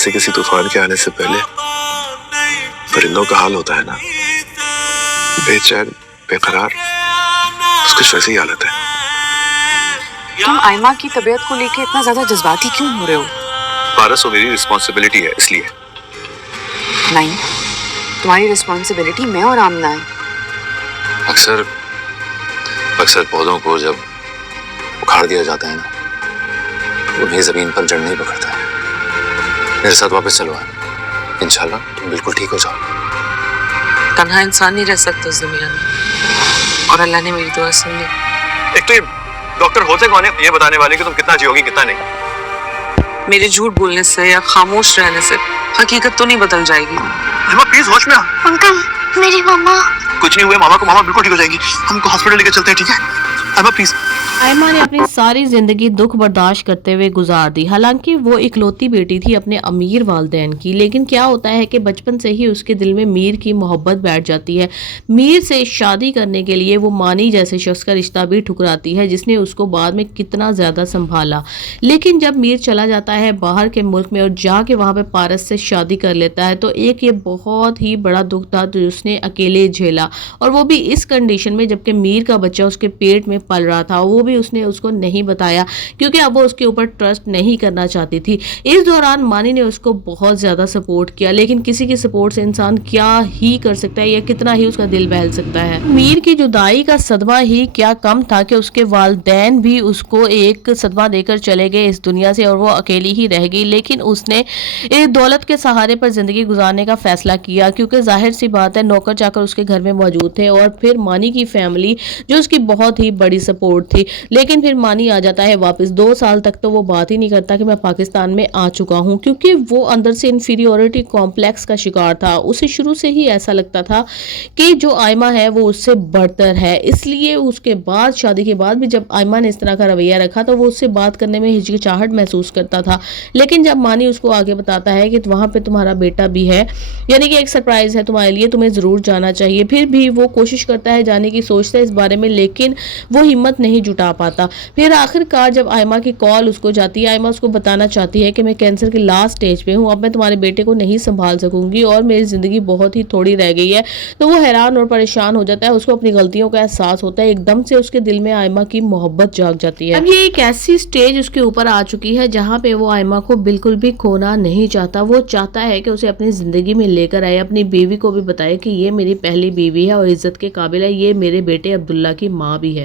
जैसे किसी तूफान के आने से पहले परिंदों का हाल होता है ना, बेचैन बेकरार, उसकी वैसी ही हालत है। तुम आयमा की तबीयत को लेके इतना ज्यादा जज्बाती क्यों हो रहे हो? पारस वो मेरी रिस्पॉन्सिबिलिटी है इसलिए। नहीं, तुम्हारी रिस्पॉन्सिबिलिटी मैं और आमना है। अक्सर पौधों को जब उखाड़ दिया जाता है ना, उन्हें जमीन पर जड़ नहीं पकड़ता है। मेरे साथ वापस चलो, इंशाल्लाह तुम बिल्कुल ठीक हो जाओ। तन्हा इंसान नहीं रह सकता इस दुनिया में, और अल्लाह ने मेरी दुआ सुन ली। एक तो ये डॉक्टर होते कौन है ये बताने वाले कि तुम कितना जियोगी कितना नहीं? मेरे झूठ बोलने से या खामोश रहने से हकीकत तो नहीं बदल जाएगी। प्लीज होश में आ। अंकल, मेरी मम्मा। कुछ नहीं हुआ मामा को, मामा बिल्कुल ठीक हो जाएंगी। हम उनको हॉस्पिटल लेकर चलते हैं, ठीक है? प्लीज। आयमा ने अपनी सारी जिंदगी दुख बर्दाश्त करते हुए गुजार दी। हालांकि वो इकलौती बेटी थी अपने अमीर वालिदैन की, लेकिन क्या होता है कि बचपन से ही उसके दिल में मीर की मोहब्बत बैठ जाती है। मीर से शादी करने के लिए वो मानी जैसे शख्स का रिश्ता भी ठुकराती है, जिसने उसको बाद में कितना ज्यादा संभाला। लेकिन जब मीर चला जाता है बाहर के मुल्क में और जाके वहां पे पारस से शादी कर लेता है, तो एक ये बहुत ही बड़ा दुख था जो उसने अकेले झेला, और वो भी इस कंडीशन में जबकि मीर का बच्चा उसके पेट में पल रहा था। वो भी उसने उसको नहीं बताया क्योंकि अब वो उसके ऊपर ट्रस्ट नहीं करना चाहती थी। इस दौरान मानी ने उसको बहुत ज्यादा सपोर्ट किया, लेकिन किसी की सपोर्ट से इंसान क्या ही कर सकता है या कितना ही उसका दिल बहल सकता है। मीर की जुदाई का सदमा ही क्या कम था कि उसके वालिदैन भी उसको एक सदमा देकर चले गए इस दुनिया से, और वो अकेली ही रह गई। लेकिन उसने दौलत के सहारे पर जिंदगी गुजारने का फैसला किया, क्योंकि जाहिर सी बात है नौकर चाकर उसके घर में मौजूद थे, और फिर मानी की फैमिली जो उसकी बहुत ही बड़ी सपोर्ट थी। लेकिन फिर मानी आ जाता है वापस। 2 साल तक तो वो बात ही नहीं करता कि मैं पाकिस्तान में आ चुका हूँ, क्योंकि वो अंदर से इन्फीरियोरिटी कॉम्प्लेक्स का शिकार था। उसे शुरू से ही ऐसा लगता था कि जो आयमा है वो उससे बढ़तर है। इसलिए उसके बाद शादी के बाद भी जब आयमा ने इस तरह का रवैया रखा तो वो उससे बात करने में हिचकिचाहट महसूस करता था। लेकिन जब मानी उसको आगे बताता है कि वहां पे तुम्हारा बेटा भी है, यानी कि एक सरप्राइज है तुम्हारे लिए, तुम्हें जरूर जाना चाहिए, फिर भी वो कोशिश करता है जाने की, सोचता है इस बारे में, लेकिन वो हिम्मत नहीं जुटा पाता। फिर आखिरकार जब आयमा की कॉल उसको जाती है, आयमा उसको बताना चाहती है कि मैं कैंसर के लास्ट स्टेज पे हूँ, अब मैं तुम्हारे बेटे को नहीं संभाल सकूंगी और मेरी जिंदगी बहुत ही थोड़ी रह गई है। तो वो हैरान और परेशान हो जाता है, उसको अपनी गलतियों का एहसास होता है। एकदम से उसके दिल में आयमा की मोहब्बत जाग जाती है। अब ये एक ऐसी स्टेज उसके ऊपर आ चुकी है जहाँ पे वो आयमा को बिल्कुल भी खोना नहीं चाहता। वो चाहता है कि उसे अपनी जिंदगी में लेकर आए, अपनी बीवी को भी बताए कि ये मेरी पहली बीवी है और इज्जत के काबिल है, ये मेरे बेटे अब्दुल्ला की माँ भी है।